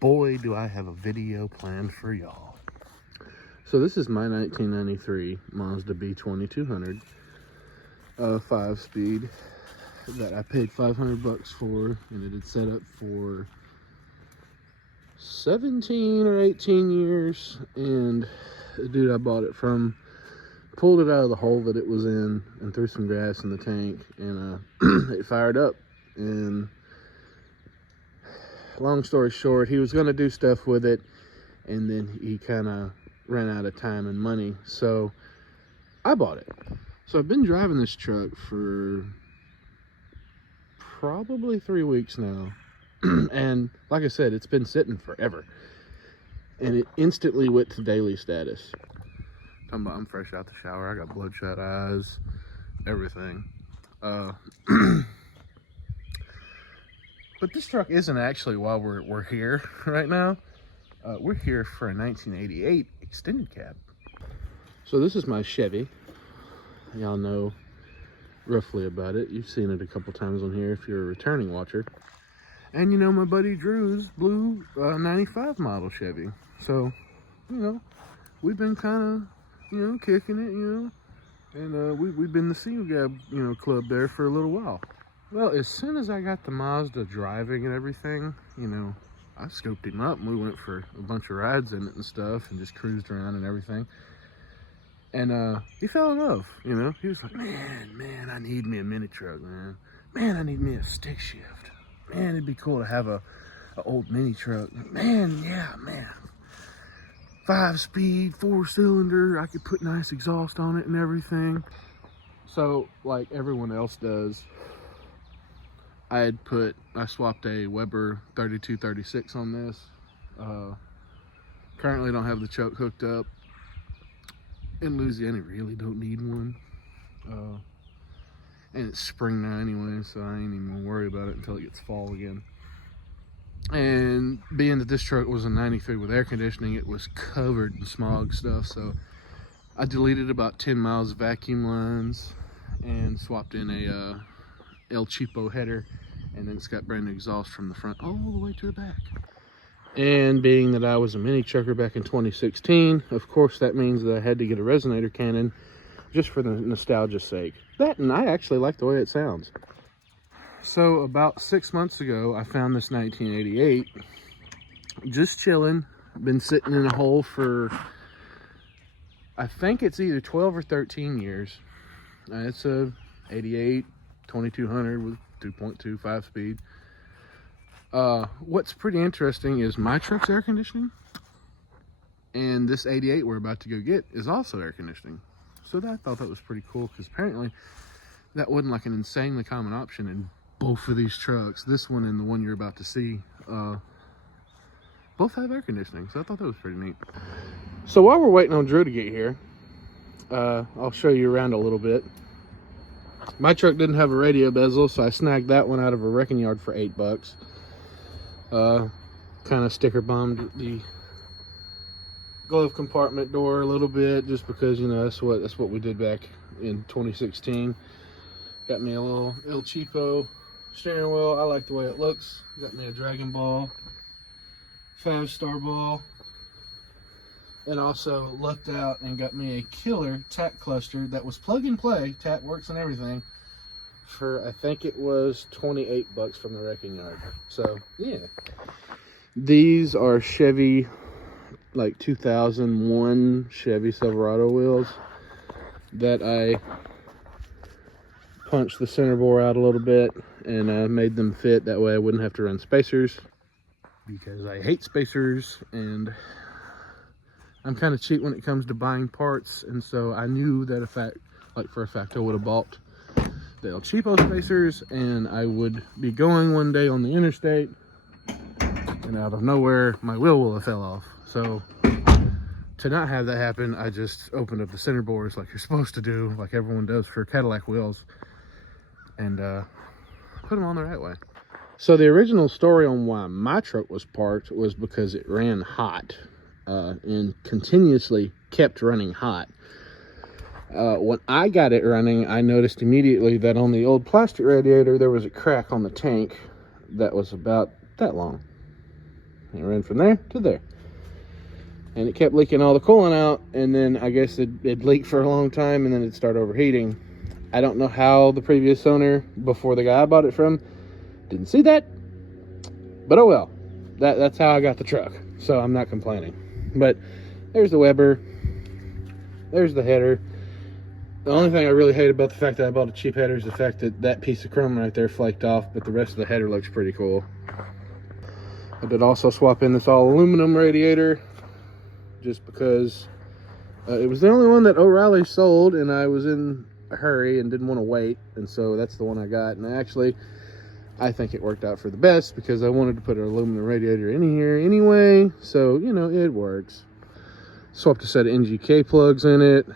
boy, do I have a video planned for y'all. So this is my 1993 Mazda B2200 5-speed that I paid $500 for, and it had set up for 17 or 18 years. And the dude I bought it from pulled it out of the hole that it was in and threw some gas in the tank, and it fired up. And long story short, he was going to do stuff with it, and then he kind of ran out of time and money, so I bought it. So I've been driving this truck for probably 3 weeks now. And like I said, it's been sitting forever, and it instantly went to daily status. I'm fresh out the shower, I got bloodshot eyes, everything. But this truck isn't actually why we're here right now. We're here for a 1988 extended cab. So this is my Chevy. Y'all know roughly about it. You've seen it a couple times on here if you're a returning watcher. And you know my buddy Drew's blue 95 model Chevy. So, you know, we've been kind of, you know, kicking it, you know. And we've been the Seal Gab, you know, club there for a little while. Well, as soon as I got the Mazda driving and everything, you know, I scoped him up and we went for a bunch of rides in it and stuff and just cruised around and everything. And he fell in love, you know. He was like, man, I need me a mini truck, man. Man, I need me a stick shift. Man, it'd be cool to have a old mini truck. Man, yeah, man. 5-speed, 4-cylinder. I could put nice exhaust on it and everything. So, like everyone else does, I swapped a Weber 3236 on this. Currently don't have the choke hooked up. In Louisiana, really don't need one. And it's spring now anyway, so I ain't even gonna worry about it until it gets fall again. And being that this truck was a 93 with air conditioning, it was covered in smog stuff, so I deleted about 10 miles of vacuum lines and swapped in a El Cheapo header, and then it's got brand new exhaust from the front all the way to the back. And being that I was a mini trucker back in 2016, of course that means that I had to get a resonator cannon just for the nostalgia's sake. That, and I actually like the way it sounds. So about 6 months ago, I found this 1988, just chilling. Been sitting in a hole for, I think it's either 12 or 13 years. It's a 88 2200 with 2.2 5-speed. What's pretty interesting is my truck's air conditioning, and this 88 we're about to go get is also air conditioning. So I thought that was pretty cool, because apparently that wasn't like an insanely common option in both of these trucks. This one and the one you're about to see both have air conditioning, so I thought that was pretty neat. So while we're waiting on Drew to get here, I'll show you around a little bit. My truck didn't have a radio bezel, so I snagged that one out of a wrecking yard for $8. Kind of sticker bombed the glove compartment door a little bit, just because, you know, that's what we did back in 2016. Got me a little El Cheapo steering wheel. I like the way it looks. Got me a Dragon Ball 5-star ball, and also lucked out and got me a killer tack cluster that was plug and play. Tack works and everything, for I think it was $28 from the wrecking yard. So yeah, these are Chevy, like 2001 Chevy Silverado wheels that I punched the center bore out a little bit and made them fit. That way I wouldn't have to run spacers, because I hate spacers, and I'm kind of cheap when it comes to buying parts. And so I knew that for a fact I would have bought the El Cheapo spacers, and I would be going one day on the interstate, and out of nowhere my wheel will have fell off. So to not have that happen, I just opened up the center bores like you're supposed to do, like everyone does for Cadillac wheels, and put them on the right way. So the original story on why my truck was parked was because it ran hot, and continuously kept running hot. When I got it running, I noticed immediately that on the old plastic radiator there was a crack on the tank that was about that long. It ran from there to there. And it kept leaking all the coolant out, and then I guess it leaked for a long time, and then it'd start overheating. I don't know how the previous owner, before the guy I bought it from, didn't see that. But oh well. That's how I got the truck. So I'm not complaining. But there's the Weber. There's the header. The only thing I really hate about the fact that I bought a cheap header is the fact that that piece of chrome right there flaked off, but the rest of the header looks pretty cool. I did also swap in this all aluminum radiator, just because it was the only one that O'Reilly sold, and I was in a hurry and didn't want to wait, and so that's the one I got. And actually, I think it worked out for the best, because I wanted to put an aluminum radiator in here anyway, so you know, it works. Swapped a set of NGK plugs in it,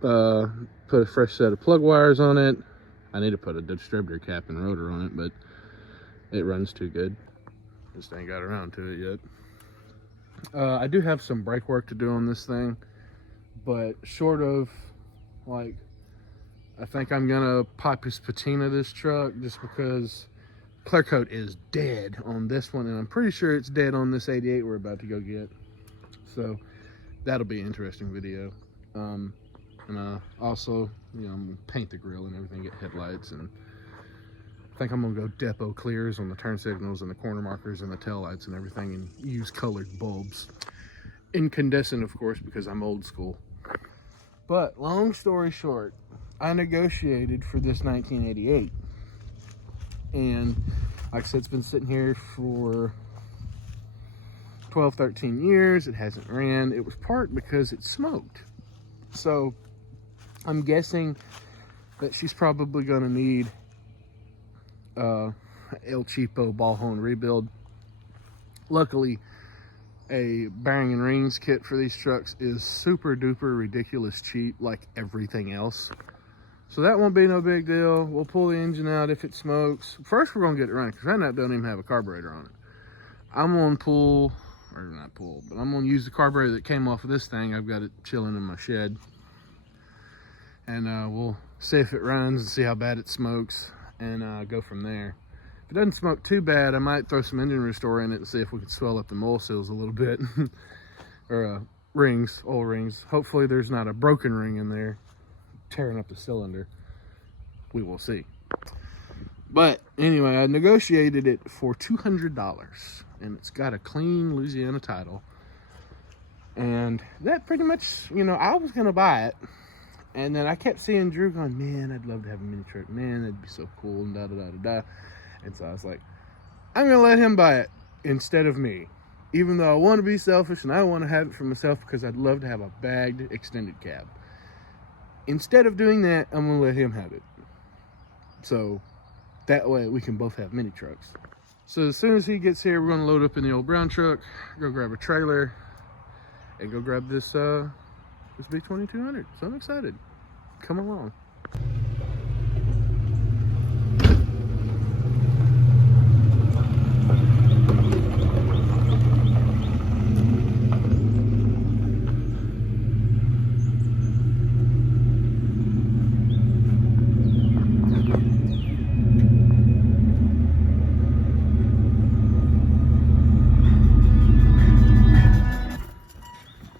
put a fresh set of plug wires on it. I need to put a distributor cap and rotor on it, but it runs too good. Just ain't got around to it yet. I do have some brake work to do on this thing, but short of, like, I think I'm gonna pipe his patina this truck, just because clear coat is dead on this one, and I'm pretty sure it's dead on this 88 we're about to go get. So that'll be an interesting video. And also, you know, I'm gonna paint the grill and everything, get headlights, and I think I'm gonna go depot clears on the turn signals and the corner markers and the tail lights and everything, and use colored bulbs. Incandescent, of course, because I'm old school. But long story short, I negotiated for this 1988, and like I said, it's been sitting here for 12, 13 years. It hasn't ran. It was part because it smoked. So I'm guessing that she's probably going to need El Cheapo ball hone rebuild. Luckily, a bearing and rings kit for these trucks is super duper ridiculous cheap, like everything else. So that won't be no big deal. We'll pull the engine out if it smokes. First, we're going to get it running, because right now it doesn't even have a carburetor on it. I'm going to pull, or not pull, but I'm going to use the carburetor that came off of this thing. I've got it chilling in my shed. And we'll see if it runs and see how bad it smokes, and go from there. If it doesn't smoke too bad, I might throw some engine restore in it and see if we can swell up the oil seals a little bit. Or rings, oil rings. Hopefully there's not a broken ring in there tearing up the cylinder. We will see. But anyway, I negotiated it for $200, and it's got a clean Louisiana title. And that pretty much, you know, I was gonna buy it, and then I kept seeing Drew going, man, I'd love to have a mini truck, man, that'd be so cool, and da da da da da. And so I was like, I'm gonna let him buy it instead of me, even though I want to be selfish and I want to have it for myself, because I'd love to have a bagged extended cab. Instead of doing that, I'm gonna let him have it, so that way we can both have mini trucks. So as soon as he gets here, we're gonna load up in the old brown truck, go grab a trailer, and go grab this this B2200. So I'm excited. Come along.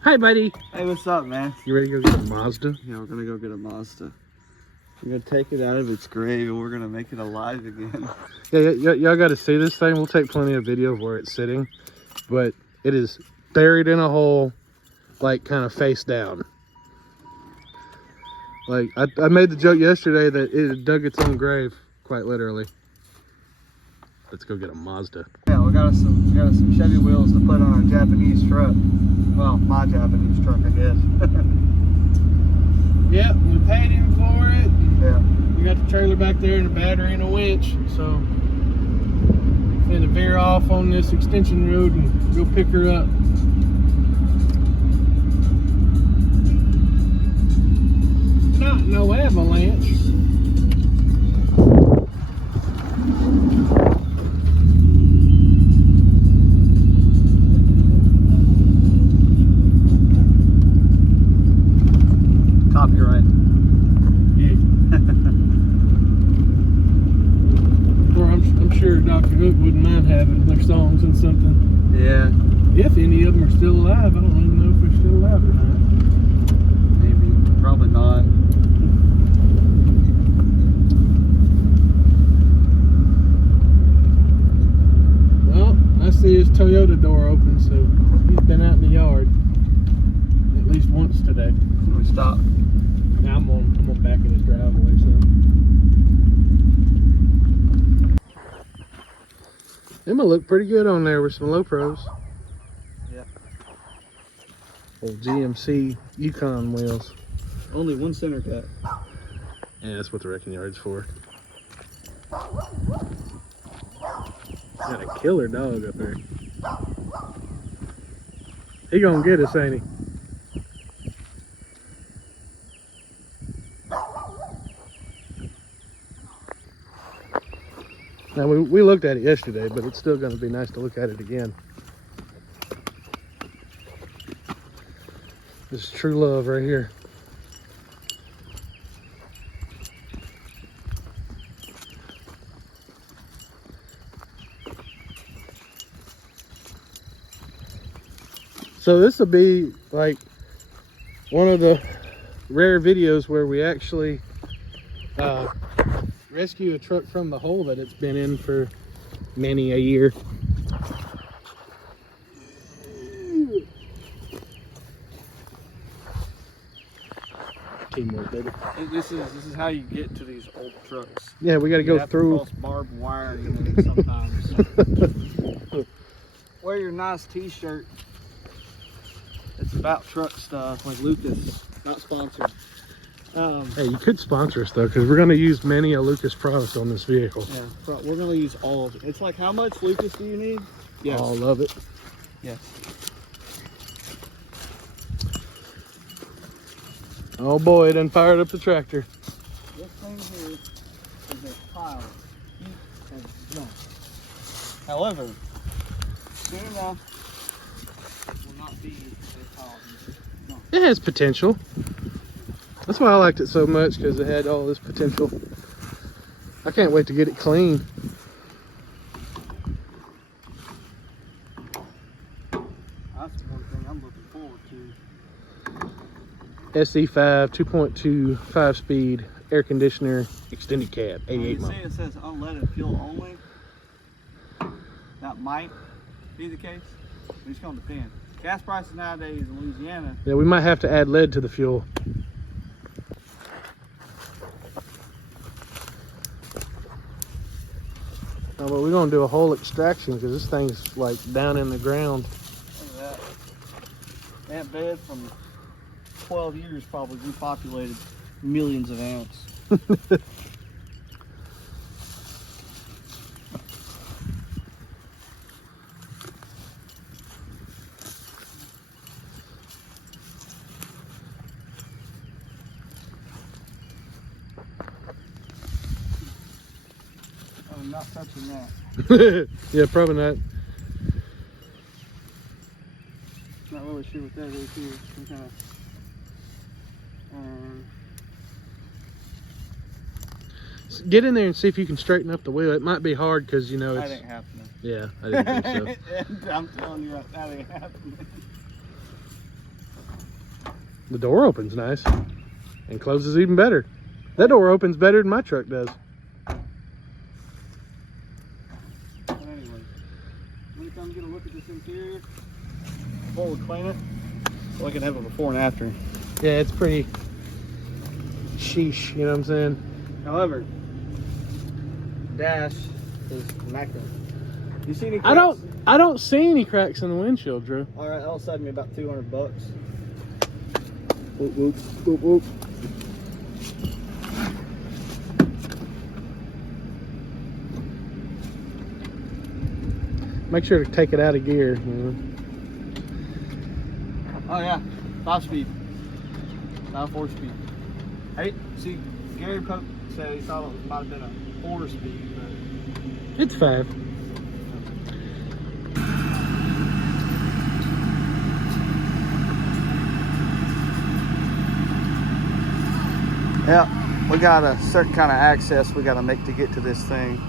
Hi, buddy. Hey, what's up, man? You ready to go get a Mazda? Yeah, we're gonna go get a Mazda. We're gonna take it out of its grave and we're gonna make it alive again. Yeah, y'all got to see this thing. We'll take plenty of video of where it's sitting, but it is buried in a hole, like kind of face down. Like I made the joke yesterday that it dug its own grave, quite literally. Let's go get a Mazda. Yeah, we got us some Chevy wheels to put on a Japanese truck. Well, my Japanese truck, I guess. Yep, we paid him for it. Yeah. We got the trailer back there and a battery and a winch, so I'm gonna veer off on this extension road and go pick her up. Not no avalanche. Copyright. Yeah. Or I'm sure Dr. Hook wouldn't mind having their songs and something. Yeah. If any of them are still alive, I don't even know if they're still alive or not. Maybe. Probably not. Well, I see his Toyota door open, so he's been out in the yard at least once today. Can we stop? Now I'm on back in his driveway, so. Them will look pretty good on there with some low pros. Yeah. Old GMC Yukon wheels. Only one center cut. Yeah, that's what the wrecking yard's for. Got a killer dog up there. He gonna get us, ain't he? Now we looked at it yesterday, but it's still gonna be nice to look at it again. This is true love right here. So this will be like one of the rare videos where we actually rescue a truck from the hole that it's been in for many a year. Teamwork, baby. This is how you get to these old trucks. Yeah, we got to go through. Cross barbed wire sometimes. Wear your nice T-shirt. It's about truck stuff, like Lucas. Not sponsored. Hey, you could sponsor us though, because we're going to use many a Lucas product on this vehicle. Yeah, we're going to use all of it. It's like, how much Lucas do you need? Yes. All of it. Yes. Oh boy, it done fired up the tractor. This thing here is a pile of heat and junk. However, soon enough, it will not be a pile of junk. It has potential. That's why I liked it so much, because it had all this potential. I can't wait to get it clean. That's one thing I'm looking forward to. SE5 2.2 5-speed air conditioner extended cab 88 You miles. see it says unleaded fuel only. That might be the case. It's going to depend. Gas prices nowadays in Louisiana. Yeah, we might have to add lead to the fuel. Oh, but we're gonna do a whole extraction because this thing's like down in the ground. Look at that. That bed from 12 years probably repopulated millions of ounce. I'm not touching that. Yeah, probably not. Not really sure what that is here. Some kind of, Get in there and see if you can straighten up the wheel. It might be hard because, you know, it's... that ain't happening. Yeah, I didn't think so. I'm telling you, that ain't happening. The door opens nice and closes even better. That door opens better than my truck does. But anyway, I'm gonna come get a look at this interior before we clean it, so I can have a before and after. Yeah, it's pretty sheesh, you know what I'm saying? However, dash is immaculate. You see any cracks? I don't see any cracks in the windshield, Drew. All right, that'll save me about $200. Whoop, whoop, whoop, whoop. Make sure to take it out of gear, you know. Oh yeah, 5-speed, not 4-speed. Hey, see, Gary Pope said he thought it might have been a 4-speed, but It's 5. yeah, we got a certain kind of access we got to make to get to this thing.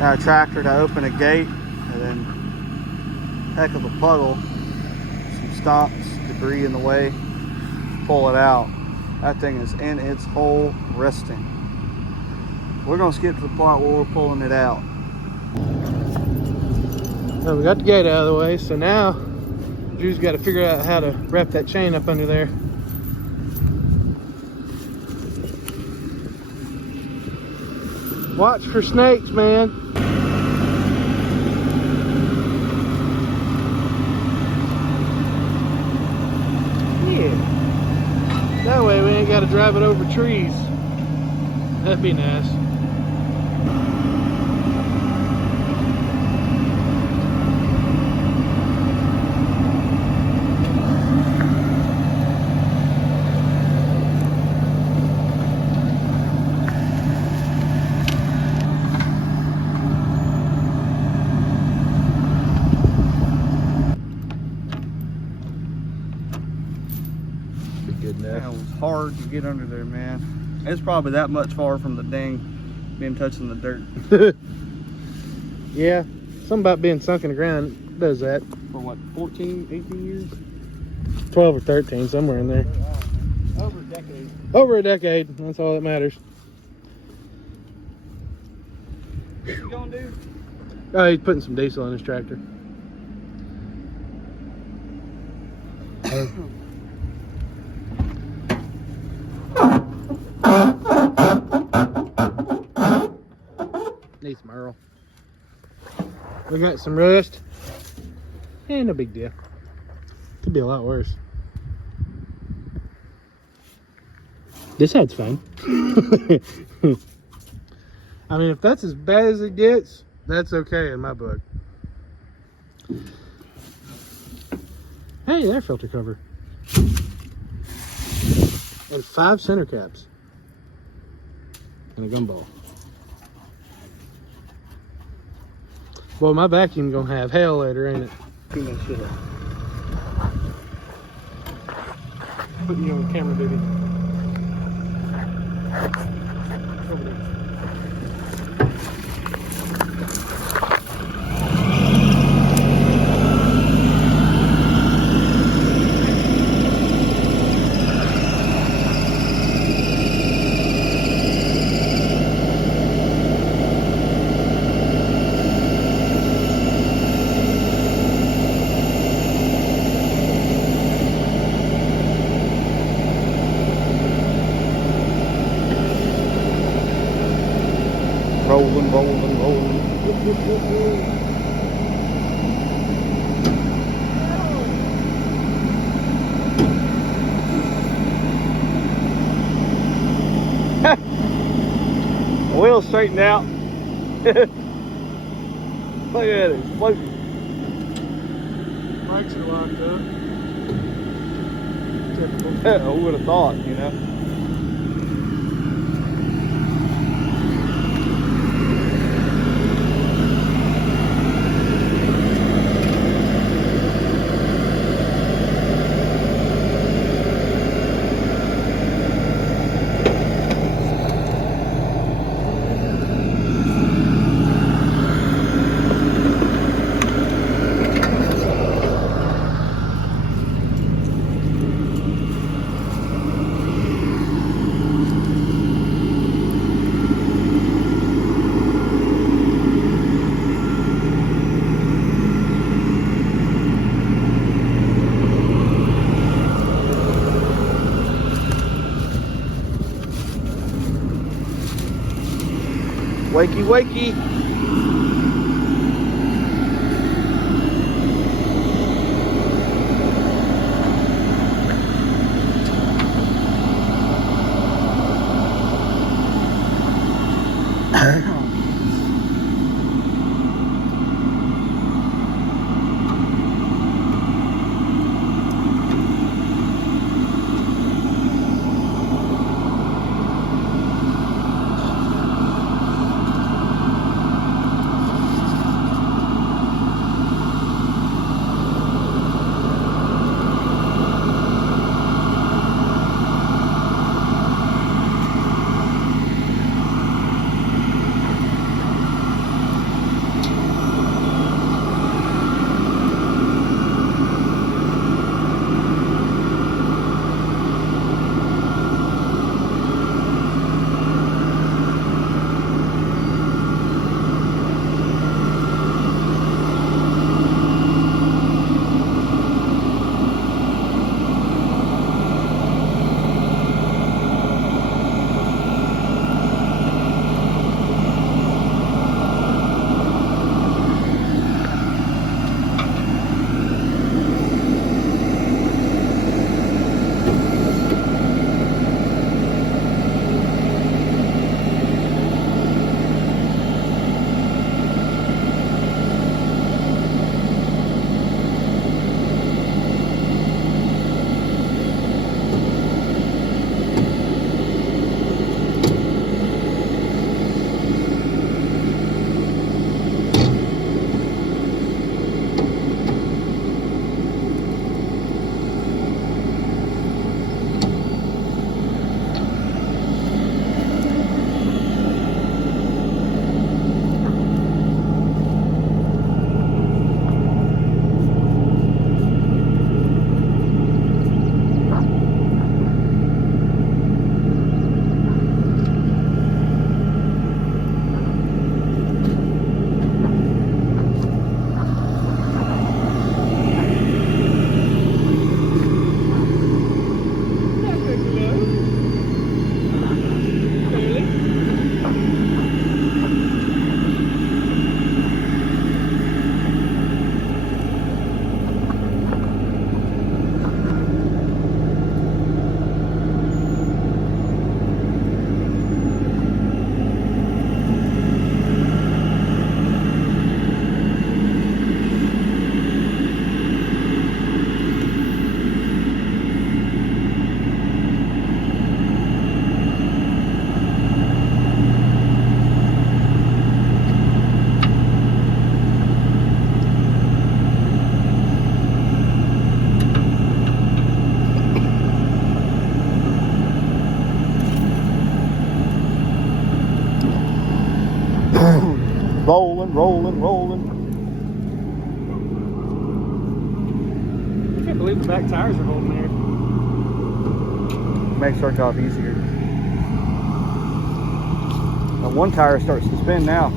Got a tractor to open a gate, and then heck of a puddle, some stops, debris in the way, pull it out. That thing is in its hole resting. We're gonna skip to the part where we're pulling it out. Well, we got the gate out of the way, so now Drew's got to figure out how to wrap that chain up under there. Watch for snakes, man. Yeah. That way we ain't got to drive it over trees. That'd be nice. It was hard to get under there, man. It's probably that much far from the ding being touching the dirt. Yeah, something about being sunk in the ground does that. For what, 14, 18 years? 12 or 13, somewhere in there. Over a decade. Over a decade, that's all that matters. What you gonna do? Oh, he's putting some diesel in his tractor. Need some Earl. We got some rust. No big deal. Could be a lot worse. This side's fine. I mean, if that's as bad as it gets, that's okay in my book. Hey, their filter cover. And 5 center caps. And a gumball. Well, my vacuum gonna have hell later, ain't it? Clean that shit up. Putting you on camera, baby. Over there. Rolling, rolling, rolling. Wheel straightened out. Look at it, floating. Brakes are locked up. Typical. Who would have thought, you know? Wakey, wakey. rolling, rolling, rolling. I can't believe the back tires are holding there. Makes our job easier. Now one tire starts to spin now.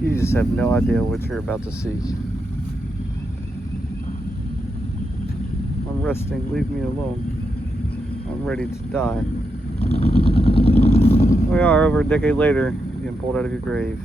You just have no idea what you're about to see. I'm resting, leave me alone. I'm ready to die. We are over a decade later, getting pulled out of your grave.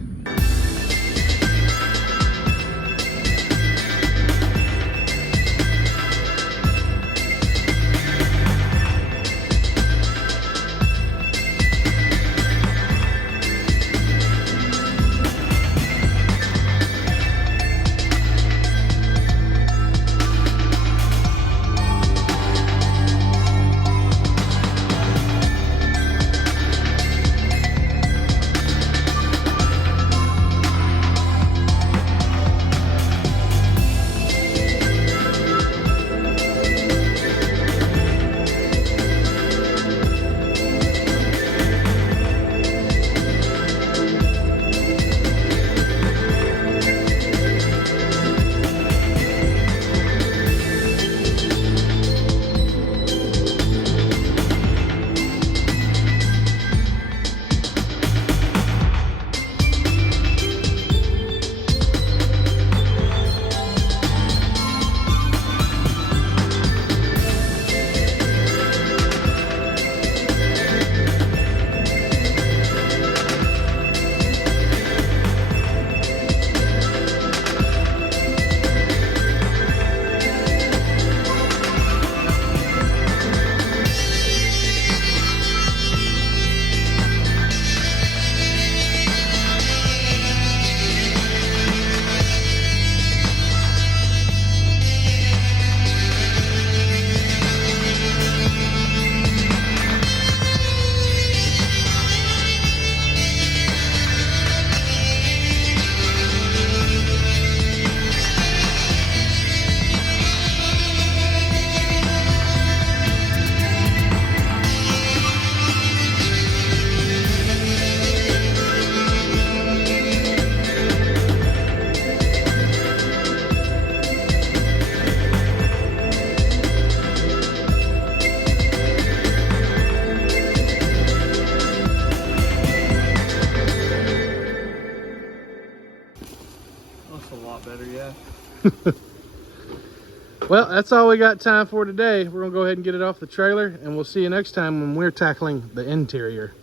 Well, that's all we got time for today. We're gonna go ahead and get it off the trailer, and we'll see you next time when we're tackling the interior.